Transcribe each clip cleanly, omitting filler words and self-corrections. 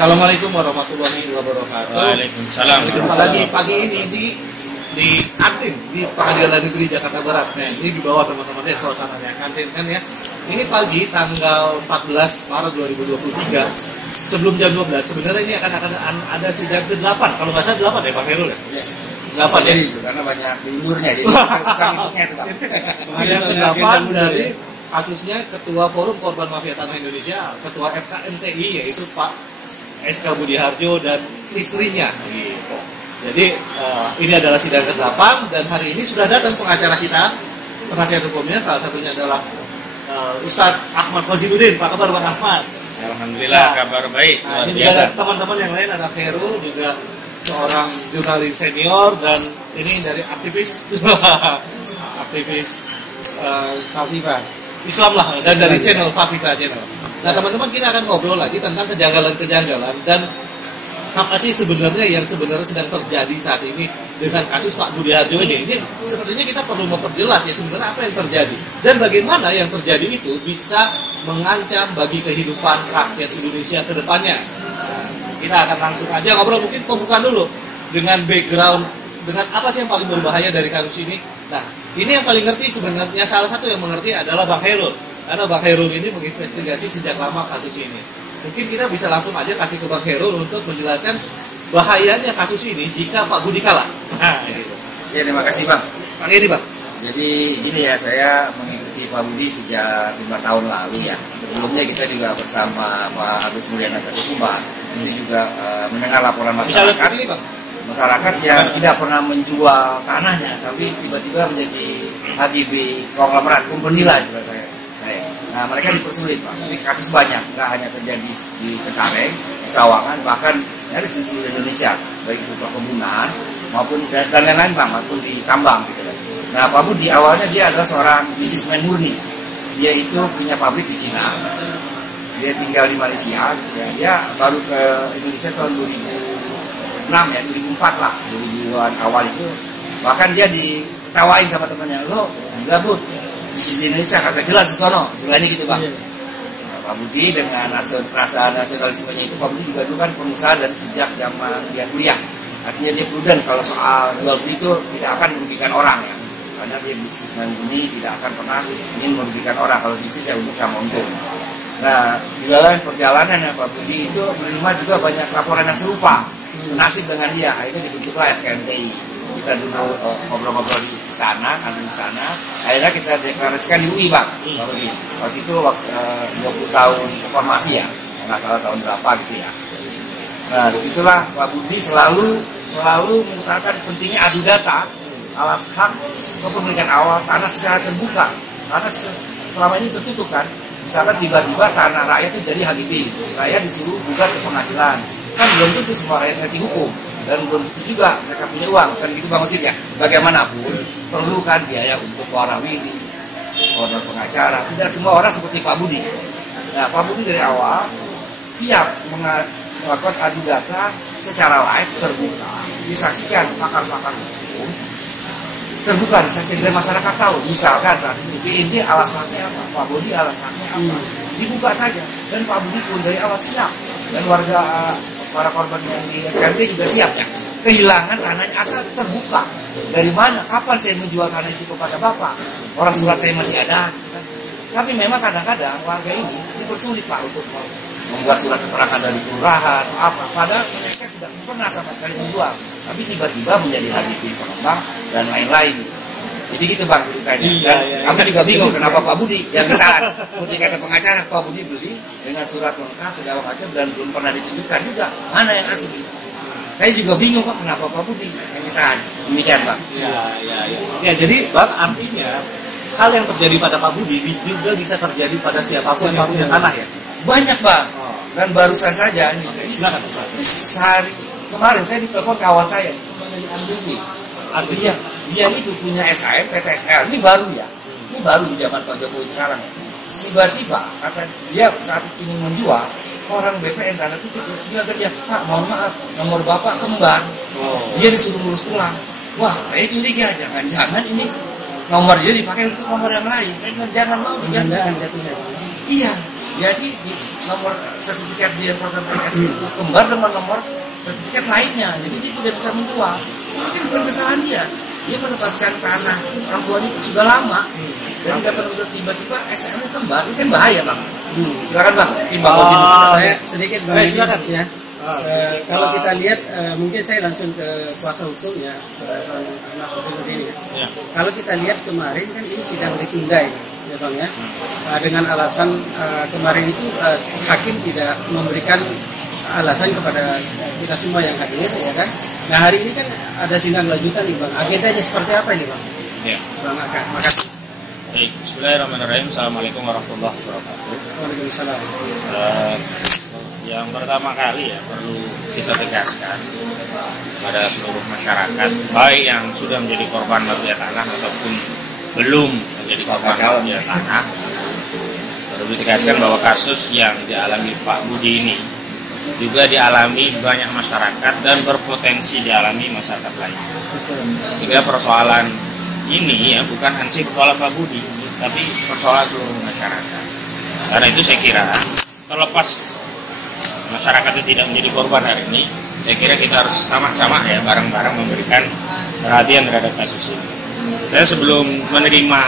Assalamualaikum warahmatullahi wabarakatuh. Waalaikumsalam. Jumpa lagi pagi ini di kantin di Pengadilan Negeri Jakarta Barat. Nah, ini di bawah teman-teman ya suasananya kantin kan ya. Ini pagi tanggal 14 Maret 2023. Sebelum jam 12 sebenarnya ini akan ada sidang ke-8 kalau nggak salah 8 ya Pak Herul ya. 8 jadi itu karena banyak diundurnya jadi sekarang hitungnya itu Pak. Sidang ke-8 dari kasusnya Ketua Forum Korban Mafia Tanah Indonesia, Ketua FKMTI yaitu Pak SK Budi Harjo dan istrinya gitu. Jadi ini adalah sidang ke-8 dan hari ini sudah datang pengacara kita, penasihat hukumnya, salah satunya adalah Ustadz Ahmad Khozinuddin. Apa kabar Bang Ahmad? Alhamdulillah kabar baik. Nah, ini juga teman-teman yang lain ada Khairul juga seorang jurnalis senior dan ini dari aktivis Fafitra Islam lah dan dari channel Fafitra Channel. Nah teman-teman kita akan ngobrol lagi tentang kejanggalan-kejanggalan dan apa sih sebenarnya yang sebenarnya sedang terjadi saat ini dengan kasus Pak Budi Harjo ini. Ini sepertinya kita perlu memperjelas ya sebenarnya apa yang terjadi dan bagaimana yang terjadi itu bisa mengancam bagi kehidupan rakyat Indonesia ke depannya. Kita akan langsung aja ngobrol, mungkin pembukaan dulu dengan background, dengan apa sih yang paling berbahaya dari kasus ini. Nah ini yang paling ngerti sebenarnya, salah satu yang mengerti adalah Bang Khairul. Karena Bang Khairul ini menginvestigasi sejak lama kasus ini. Mungkin kita bisa langsung aja kasih ke Bang Khairul untuk menjelaskan bahayanya kasus ini jika Pak Budi kalah. Nah, gitu. Ya terima kasih Bang. Pak ini Bang. Jadi gini ya, saya mengikuti Pak Budi sejak 5 tahun lalu ya. Sebelumnya kita juga bersama Pak Agus Mulyana Kusuma. Ini juga mendengar laporan masyarakat. Masyarakat yang tidak pernah menjual tanahnya, tapi tiba-tiba menjadi HDB konglomerat company lah juga kayak. Nah mereka dipersulit Pak. Ini kasus banyak, nggak hanya terjadi di Cengkareng, di Sawangan, bahkan nyaris di seluruh Indonesia, baik itu perkebunan maupun dan lain-lain Pak, maupun di tambang gitu. Nah Pak Budi awalnya dia adalah seorang bisnismen murni. Dia itu punya pabrik di Cina. Dia tinggal di Malaysia. Ya, dia baru ke Indonesia tahun 2006 ya, 2004 lah, 2000-an awal itu. Bahkan dia ditawain sama temannya, lo gila Bud, di Indonesia kagak jelas di sono, istilahnya gitu Bang. Nah, Pak Budi dengan rasa nasionalismenya itu, Pak Budi juga dulu kan pengusaha dari sejak zaman dia kuliah. Artinya dia prudent kalau soal jual beli itu tidak akan merugikan orang ya. Karena dia bisnismen ini tidak akan pernah ingin merugikan orang, kalau bisnis ya untuk sama untung. Nah, di dalam perjalanan ya Pak Budi itu menerima juga banyak laporan yang serupa, nasib dengan dia. Akhirnya dibentuklah FKMTI. Kita dulu ngobrol-ngobrol di sana, kantor di sana. Akhirnya kita deklarasikan di UI Bang. Waktu itu 20 tahun reformasi ya, nggak salah tahun berapa gitu ya. Nah disitulah Pak Budi selalu mengutarakan pentingnya adu data alas hak kepemilikan awal tanah secara terbuka. Karena selama ini tertutup kan. Misalkan tiba-tiba tanah rakyat itu jadi HGB, rakyat disuruh gugat ke pengadilan. Kan belum tentu semua rakyat ngerti hukum. Dan belum tentu juga mereka punya uang, kan gitu Bang Osid ya. Bagaimanapun perlu kan biaya untuk warawiri, honor pengacara. Tidak semua orang seperti Pak Budi. Nah Pak Budi dari awal siap melakukan adu data secara live terbuka, disaksikan pakar-pakar hukum, terbuka disaksikan dari masyarakat tahu. Misalkan saat ini BND alasannya apa, Pak Budi alasannya apa, dibuka saja. Dan Pak Budi pun dari awal siap, dan warga para korban yang di FKMT juga siap ya. Kehilangan tanahnya asal terbuka. Dari mana? Kapan saya menjual tanah itu kepada Bapak? Orang surat saya masih ada. Tapi memang kadang-kadang warga ini dipersulit Pak untuk membuat surat keterangan dari kelurahan atau apa. Padahal mereka tidak pernah sama sekali menjual. Tapi tiba-tiba menjadi HDP pengembang dan lain-lain. Jadi gitu Bang ceritanya. Dan kami juga bingung kenapa Pak Budi yang ditahan. Seperti kata pengacara, Pak Budi beli dengan surat lengkap segala macam dan belum pernah ditunjukkan juga mana yang asli. Saya juga bingung Pak kenapa Pak Budi yang ditahan. Demikian Bang. Ya jadi Bang artinya hal yang terjadi pada Pak Budi juga bisa terjadi pada siapapun yang punya tanah ya. Banyak Bang. Dan barusan saja ini. Silakan. Sehari kemarin saya ditelepon kawan saya. Artinya dia itu punya SAM, PTSL, ini baru ya, ini baru di zaman Pak Jokowi sekarang. Tiba-tiba kata dia saat ingin menjual, orang BPN tanah itu dia kerja, Pak mohon maaf, nomor Bapak kembar, dia disuruh ngurus ulang. Wah saya curiga, jangan-jangan ini nomor dia dipakai untuk nomor yang lain. Saya bilang jangan mau, jangan. Iya, jadi nomor sertifikat dia program PKS itu kembar dengan nomor sertifikat lainnya, jadi dia tidak bisa menjual. Mungkin bukan kesalahan dia menempatkan tanah orang tuanya itu sudah lama, jadi dapat udah tiba-tiba SM kembar, itu kan bahaya bang. Silakan bang, saya sedikit bang. Silakan Ya. Kalau kita lihat, mungkin saya langsung ke kuasa hukumnya, anak ini. Ya. Kalau kita lihat kemarin kan ini sidang ditunda ini, ya bang ya, dengan alasan kemarin itu hakim tidak memberikan alasan kepada kita semua yang hadir, ya kan. Nah hari ini kan ada sidang lanjutan nih bang. Agendanya seperti apa ini bang? Ya. Bang Aka, makasih. Baik, bismillahirrahmanirrahim. Assalamualaikum warahmatullahi wabarakatuh. Waalaikumsalam. Yang pertama kali ya perlu kita tegaskan pada seluruh masyarakat, baik yang sudah menjadi korban mafia tanah ataupun belum menjadi korban mafia tanah, perlu ditegaskan bahwa kasus yang dialami Pak Budi ini juga dialami banyak masyarakat dan berpotensi dialami masyarakat lain. Sehingga persoalan ini ya bukan hanya persoalan Pak Budi, tapi persoalan seluruh masyarakat. Karena itu saya kira terlepas masyarakat itu tidak menjadi korban hari ini, saya kira kita harus sama-sama ya bareng-bareng memberikan perhatian terhadap kasus ini. Dan sebelum menerima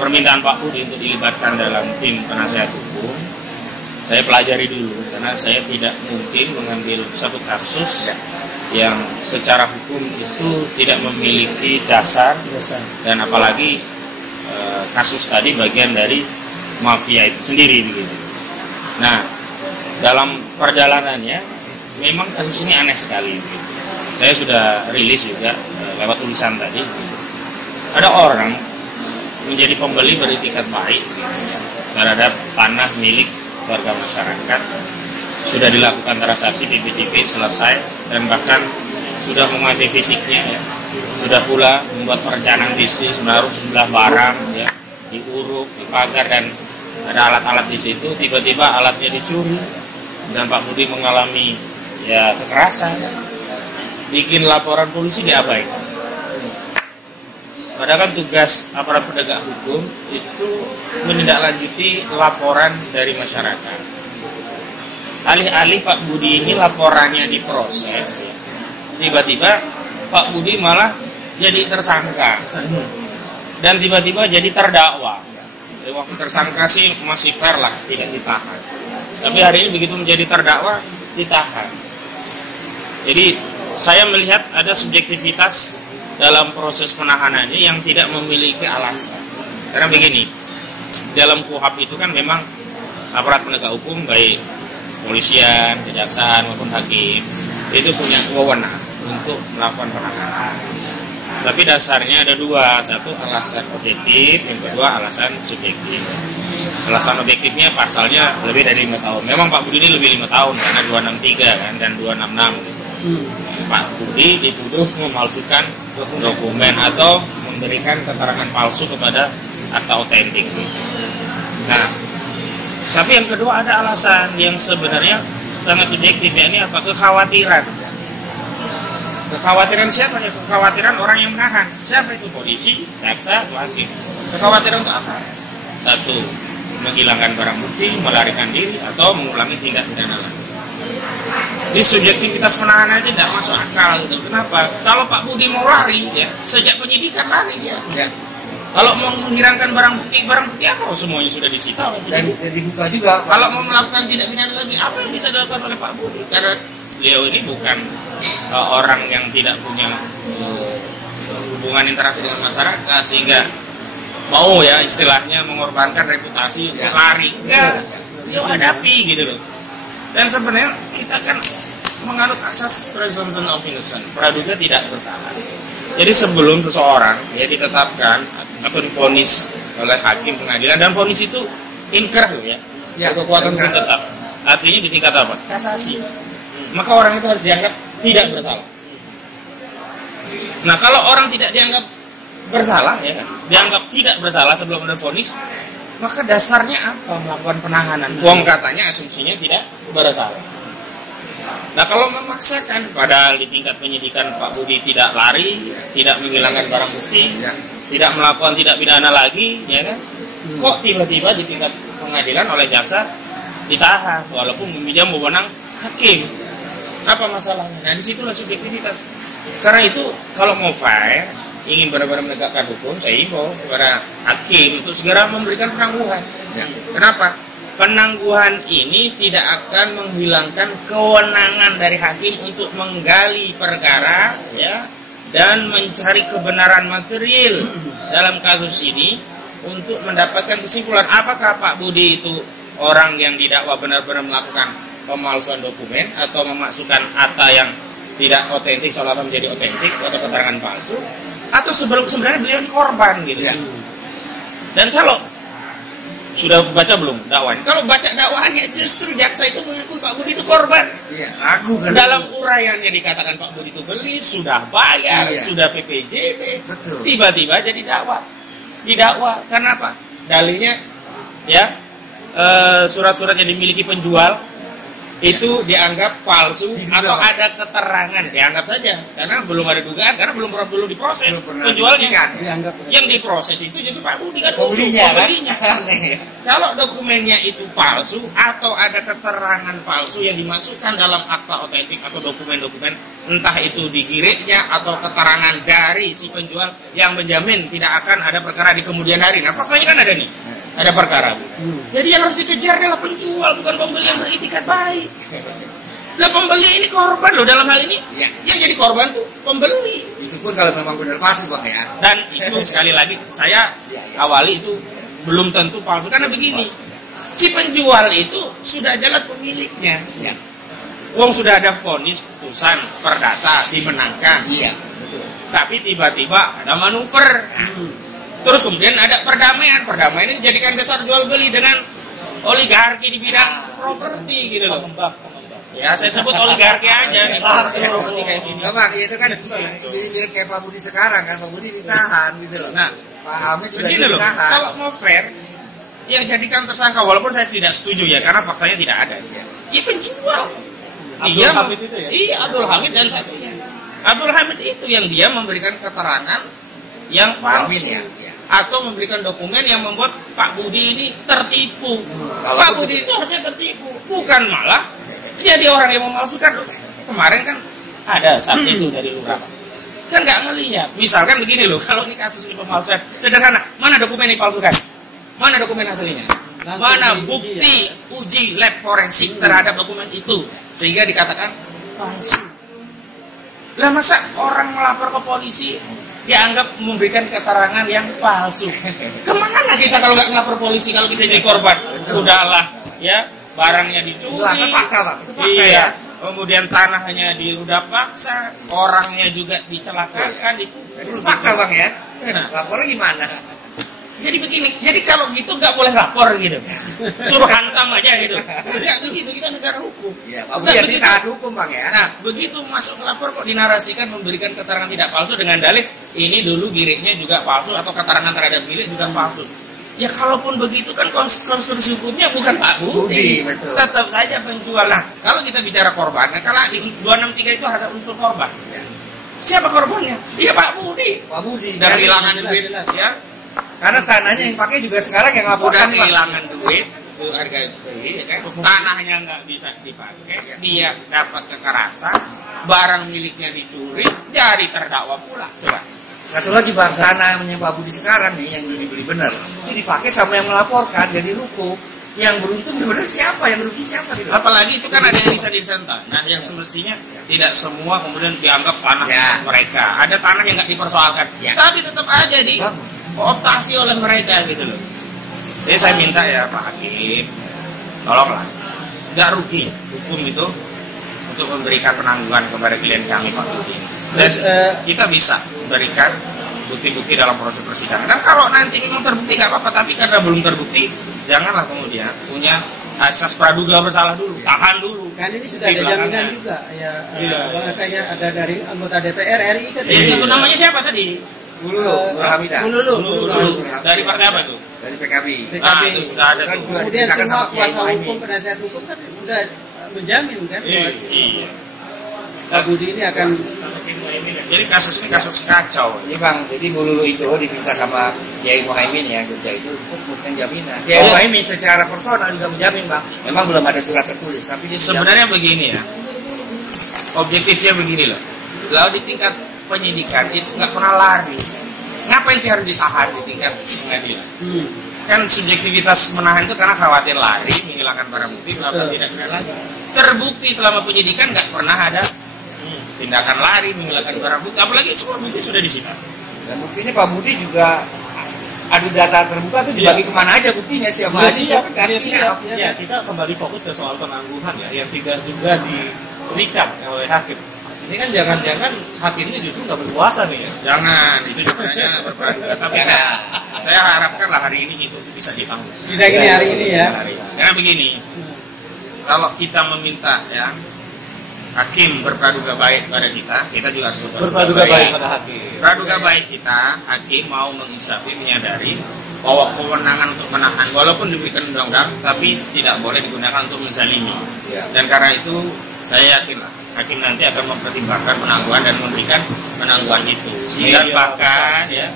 permintaan Pak Budi untuk dilibatkan dalam tim penasehat hukum, saya pelajari dulu karena saya tidak mungkin mengambil satu kasus yang secara hukum itu tidak memiliki dasar dan apalagi kasus tadi bagian dari mafia itu sendiri begitu. Nah, dalam perjalanannya memang kasus ini aneh sekali begitu. Saya sudah rilis juga lewat tulisan tadi. Ada orang menjadi pembeli beritikat baik terhadap tanah milik warga masyarakat, sudah dilakukan transaksi PPTP selesai dan bahkan sudah menguasai fisiknya ya. Sudah pula membuat perencanaan bisnis, menaruh sejumlah barang ya, diuruk, dipagar dan ada alat-alat di situ. Tiba-tiba alatnya dicuri dan Pak Budi mengalami ya kekerasan, bikin laporan polisi diabaikan. Padahal kan tugas aparat penegak hukum itu menindaklanjuti laporan dari masyarakat. Alih-alih Pak Budi ini laporannya diproses, tiba-tiba Pak Budi malah jadi tersangka dan tiba-tiba jadi terdakwa. Waktu tersangka sih masih fair lah, tidak ditahan. Tapi hari ini begitu menjadi terdakwa, ditahan. Jadi saya melihat ada subjektivitas dalam proses penahanannya yang tidak memiliki alasan. Karena begini, dalam KUHP itu kan memang aparat penegak hukum baik polisian, kejaksaan maupun hakim itu punya wewenang untuk melakukan penahanan. Tapi dasarnya ada dua, satu alasan objektif, yang kedua alasan subjektif. Alasan objektifnya pasalnya lebih dari 5 tahun. Memang Pak Budi ini lebih 5 tahun karena 263 kan dan 266 gitu. Pak Budi dituduh memalsukan dokumen atau memberikan keterangan palsu kepada akta otentik. Nah, tapi yang kedua ada alasan yang sebenarnya sangat subjektif, ya ini apa? Kekhawatiran. Kekhawatiran siapa ya? Kekhawatiran orang yang menahan. Siapa itu? Polisi, jaksa, hakim. Kekhawatiran untuk apa? Satu, menghilangkan barang bukti, melarikan diri, atau mengulangi tindak pidana lain. Di subjektivitas penahanan itu tidak masuk akal gitu. Kenapa? Kalau Pak Budi mau lari, ya sejak penyidikan lari dia. Ya. Kalau mau menghilangkan barang bukti apa? Semuanya sudah disita dan dibuka juga. Kalau mau melakukan tindak pidana lagi, apa yang bisa dilakukan oleh Pak Budi? Karena beliau ini bukan orang yang tidak punya hubungan interaksi dengan masyarakat sehingga mau ya istilahnya mengorbankan reputasi untuk lari. Enggak, dia hadapi gitu loh. Dan sebenarnya kita kan menganut asas presumption of innocence, praduga tidak bersalah. Jadi sebelum seseorang ya ditetapkan atau divonis oleh hakim pengadilan, dan vonis itu inkrah ya, kekuatan hukum tetap. Artinya di tingkat apa? Kasasi. Maka orang itu harus dianggap tidak bersalah. Nah, kalau orang tidak dianggap bersalah ya, dianggap tidak bersalah sebelum ada vonis, maka dasarnya apa melakukan penahanan? Wong katanya asumsinya tidak bersalah. Nah, kalau memaksakan, padahal di tingkat penyidikan Pak Budi tidak lari, tidak menghilangkan barang bukti, tidak melakukan tindak pidana lagi, ya kan? Kok tiba-tiba di tingkat pengadilan oleh jaksa ditahan walaupun dia mewenang hakim. Apa masalahnya? Nah disitulah subjektivitas. Karena itu kalau mau fair, ingin benar-benar menegakkan hukum, saya himbau kepada hakim untuk segera memberikan penangguhan. Ya. Kenapa? Penangguhan ini tidak akan menghilangkan kewenangan dari hakim untuk menggali perkara, ya, dan mencari kebenaran material dalam kasus ini untuk mendapatkan kesimpulan apakah Pak Budi itu orang yang didakwa benar-benar melakukan pemalsuan dokumen atau memasukkan akta yang tidak otentik seolah-olah menjadi otentik atau keterangan palsu, atau sebenarnya beliau korban gitu ya. Dan kalau sudah baca belum dakwaan? Kalau baca dakwaannya justru jaksa itu mengakui Pak Budi itu korban. Iya, aku kan. Dalam uraiannya dikatakan Pak Budi itu beli, sudah bayar, sudah PPJP. Betul. Tiba-tiba jadi dakwa. Didakwa karena apa? Dalilnya ya surat-surat yang dimiliki penjual itu dianggap palsu atau ada keterangan, dianggap saja karena belum ada dugaan, karena belum diproses penjualnya. Yang diproses itu justru Pak Budi kan pembelinya. Kalau dokumennya itu palsu atau ada keterangan palsu yang dimasukkan dalam akta otentik atau dokumen-dokumen, entah itu digiriknya atau keterangan dari si penjual yang menjamin tidak akan ada perkara di kemudian hari. Nah faktanya kan ada nih, ada perkara. Jadi yang harus dikejar adalah penjual, bukan pembeli yang beritikat baik. Nah pembeli ini korban loh dalam hal ini. Ya. Yang jadi korban tuh pembeli. Itu pun kalau memang benar palsu Bang ya. Dan itu sekali lagi saya awali itu belum tentu palsu karena begini. Si penjual itu sudah jelas pemiliknya. Ya. Wong sudah ada vonis putusan perdata dimenangkan. Iya, betul. Tapi tiba-tiba ada manuver. Terus kemudian ada perdamaian. Perdamaian ini dijadikan dasar jual beli dengan oligarki di bidang properti gitu loh. Ya saya sebut oligarki aja nih. Properti kayak gini. Bang, itu kan mirip kayak Pak Budi sekarang kan. Pak Budi ditahan gitu loh. Nah, Pak Hamid juga begini loh. ditahan. Kalau mau fair, yang jadikan tersangka walaupun saya tidak setuju ya karena faktanya tidak ada. Ya penjual. Abdul Hamid itu ya? Iya, Abdul Hamid dan satunya. Abdul Hamid itu yang dia memberikan keterangan yang palsu. Atau memberikan dokumen yang membuat Pak Budi ini tertipu. Pak Budi itu harusnya tertipu, bukan malah jadi orang yang memalsukan. Kemarin kan ada saksi itu dari Lurah, kan nggak ngelihat. Misalkan begini loh, kalau ini kasus ini pemalsuan sederhana, mana dokumen yang dipalsukan? Mana dokumen aslinya? Mana bukti uji lab forensik terhadap dokumen itu sehingga dikatakan palsu? Lah masa orang melapor ke polisi dianggap memberikan keterangan yang palsu? Kemana kita kalau nggak melapor polisi kalau kita jadi korban? Sudahlah, ya barangnya dicuri, iya. Kemudian tanahnya dirudak paksa, orangnya juga dicelakakan, itu fakta Bang ya. Nah, lapornya gimana? Jadi begini, jadi kalau gitu nggak boleh lapor gitu, suruh hantam aja gitu. Nggak begitu, kita negara hukum. Ya, Pak Budi jadi taat hukum Bang ya. Nah, begitu masuk lapor kok dinarasikan memberikan keterangan tidak palsu dengan dalih ini dulu giriknya juga palsu atau keterangan terhadap girik juga palsu. Ya kalaupun begitu kan konstruksi hukumnya bukan Pak Budi, tetap saja penjual. Nah, kalau kita bicara korban, kalau di 263 itu ada unsur korban. Siapa korbannya? Iya Pak Budi. Pak Budi dari kehilangan duit ya. Karena tanahnya yang pakai juga sekarang yang udah kehilangan duit, itu harga beli, ya kan? Tanahnya nggak bisa dipakai, dia dapat kekerasan, barang miliknya dicuri, jadi terdakwa pula. Coba. Satu lagi bahas tanah yang Pak Budi sekarang nih yang dibeli benar, itu dipakai sama yang melaporkan jadi ruko. Yang beruntung benar siapa, yang rugi siapa gitu. Apalagi itu kan ada irisan tanah yang semestinya tidak semua kemudian dianggap tanah mereka. Ada tanah yang nggak dipersoalkan, tapi tetap aja kooptasi oleh mereka gitu loh. Jadi saya minta ya Pak Hakim, tolonglah, nggak rugi hukum itu untuk memberikan penangguhan kepada klien kami Pak Budi. Dan kita bisa memberikan bukti-bukti dalam proses persidangan. Dan kalau nanti memang terbukti nggak apa-apa, tapi karena belum terbukti, janganlah kemudian punya asas praduga bersalah dulu, tahan dulu. Kan ini sudah ada jaminan juga ya, kayak ada dari anggota DPR RI kan. Itu namanya siapa tadi? Bululu. Dari partai apa tuh? Dari PKB. Nah, itu sudah ada tuh. Kemudian semua kuasa hukum, penasihat hukum kan sudah menjamin kan. Iya. Pak Budi ini akan Jadi kasus ini kasus kacau. Ini Bang, jadi Bululu itu diminta sama Kiai Muhaimin ya, Jogja itu untuk memberikan jaminan. Kiai Muhaimin secara personal juga menjamin Bang. Memang belum ada surat tertulis, tapi dia sebenarnya begini ya. Objektifnya begini loh. Kalau di tingkat penyidikan itu nggak pernah lari. Ngapain sih harus ditahan di tingkat pengadilan? Kan subjektivitas menahan itu karena khawatir lari, menghilangkan barang bukti, melakukan tidak pidana lagi. Terbukti selama penyidikan nggak pernah ada tindakan lari, menghilangkan barang bukti, apalagi semua bukti sudah disita. Dan buktinya Pak Budi juga adu data terbuka itu dibagi kemana aja buktinya, siapa aja. Ya, kita kembali fokus ke soal penangguhan ya, yang tidak juga diberikan oleh hakim. Ini kan jangan-jangan hakimnya justru nggak berkuasa nih ya? Jangan, itu sebenarnya berpraduga. Tapi saya harapkan lah hari ini itu bisa ditanggung. Sudah gini hari ini ya. Karena begini, kalau kita meminta ya hakim berpraduga baik pada kita juga harus berpraduga baik pada hakim. Praduga baik kita, hakim mau menginsafi, menyadari bahwa kewenangan untuk menahan walaupun diberikan undang-undang, tapi tidak boleh digunakan untuk menzalimi. Dan karena itu saya yakin lah hakim nanti akan mempertimbangkan penangguhan dan memberikan penangguhan itu. Dan bahkan ya,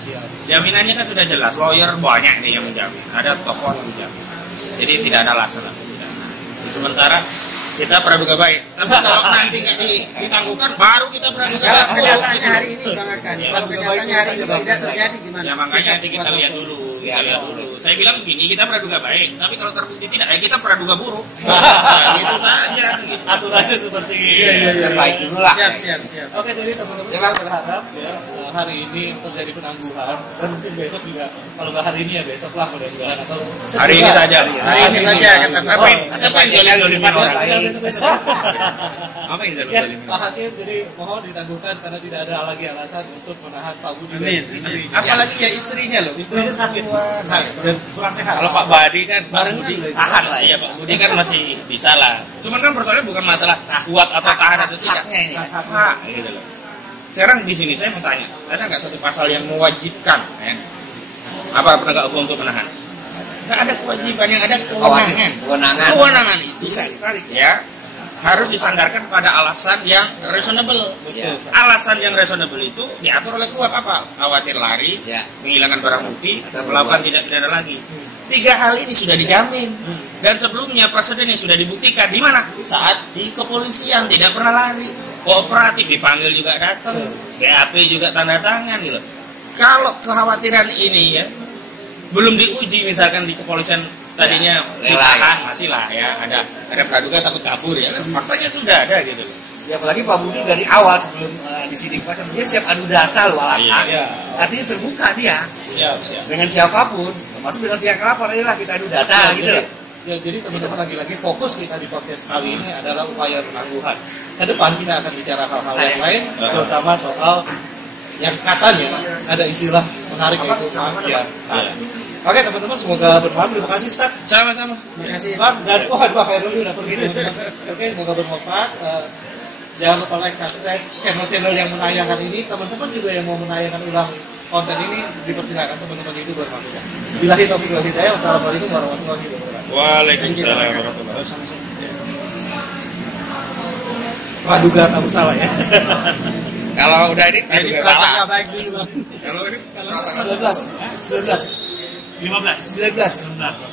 jaminannya kan sudah jelas, lawyer banyak nih yang menjamin, ada tokoh yang menjamin. Jadi tidak ada alasan lah. Sementara kita praduga baik, tapi kalau nanti nggak ditangguhkan, baru kita praduga baik. Kalau kenyataannya hari ini Bang Akan, kalau kenyataannya hari ini tidak terjadi gimana? Ya makanya nanti kita lihat dulu. Saya bilang begini, kita praduga baik, tapi kalau terbukti tidak, ya kita praduga buruk. Nah, itu saja. Gitu. Aturannya seperti baik dulu lah. Siap. Oke, jadi teman-teman berharap ya hari ini terjadi penangguhan dan mungkin besok juga, kalau nggak hari ini ya besok lah mudah-mudahan atau hari ini saja. Hari ini saja kata Pak. Apa yang jolimin orang? Apa yang ya, Pak Hakim, jadi mohon ditangguhkan karena tidak ada lagi alasan untuk menahan Pak Budi dan istrinya. Apalagi ya istrinya loh. Istrinya sakit dan kurang sehat. Kalau Pak Badi kan barengan tahan lah ya, Pak Budi kan masih bisa lah. Cuman kan persoalannya bukan masalah kuat atau tahan atau tidak. Hak gitu loh. Sekarang di sini saya mau tanya, ada nggak satu pasal yang mewajibkan ya, apa penegak hukum untuk menahan? Nggak ada kewajiban, yang ada kewenangan. Kewenangan itu bisa ditarik ya, harus disandarkan pada alasan yang reasonable. Alasan yang reasonable itu diatur oleh kuat apa? Khawatir lari, menghilangkan barang bukti, atau melakukan tidak pidana lagi. 3 hal ini sudah dijamin. Dan sebelumnya presiden yang sudah dibuktikan di mana? Saat di kepolisian tidak pernah lari, kooperatif, dipanggil juga datang, BAP juga tanda tangan gitu. Kalau kekhawatiran ini ya belum diuji, misalkan di kepolisian tadinya ditahan, masih lah ya, ada praduga takut kabur ya, faktanya sudah ada gitu. Ya apalagi Pak Budi dari awal sebelum disidikkan dia siap adu data loh alasan. Artinya terbuka dia. Siap. Dengan siapapun, termasuk dengan pihak lapor, ayolah kita adu data gitu loh. Ya, jadi teman-teman lagi-lagi fokus kita di podcast kali ini adalah upaya penangguhan. Ke depan kita akan bicara hal-hal yang lain, terutama soal yang katanya ada istilah menarik yaitu mafia. Oke teman-teman, semoga bermanfaat. Terima kasih Ustaz. Sama-sama. Terima kasih Pak. Dan Pak Khairul udah pergi teman-teman. Oke, semoga bermanfaat. Jangan lupa like, subscribe channel-channel yang menayangkan ini. Teman-teman juga yang mau menayangkan ulang konten ini dipersilakan teman-teman itu bermanfaat. Billahi taufiq wal hidayah. Wassalamualaikum warahmatullahi wabarakatuh. Waalaikumsalam warahmatullahi wabarakatuh. Praduga kamu salah ya. Kalau udah ini Rasanya baik dulu Bang. Kalau ini 19. 15. 19.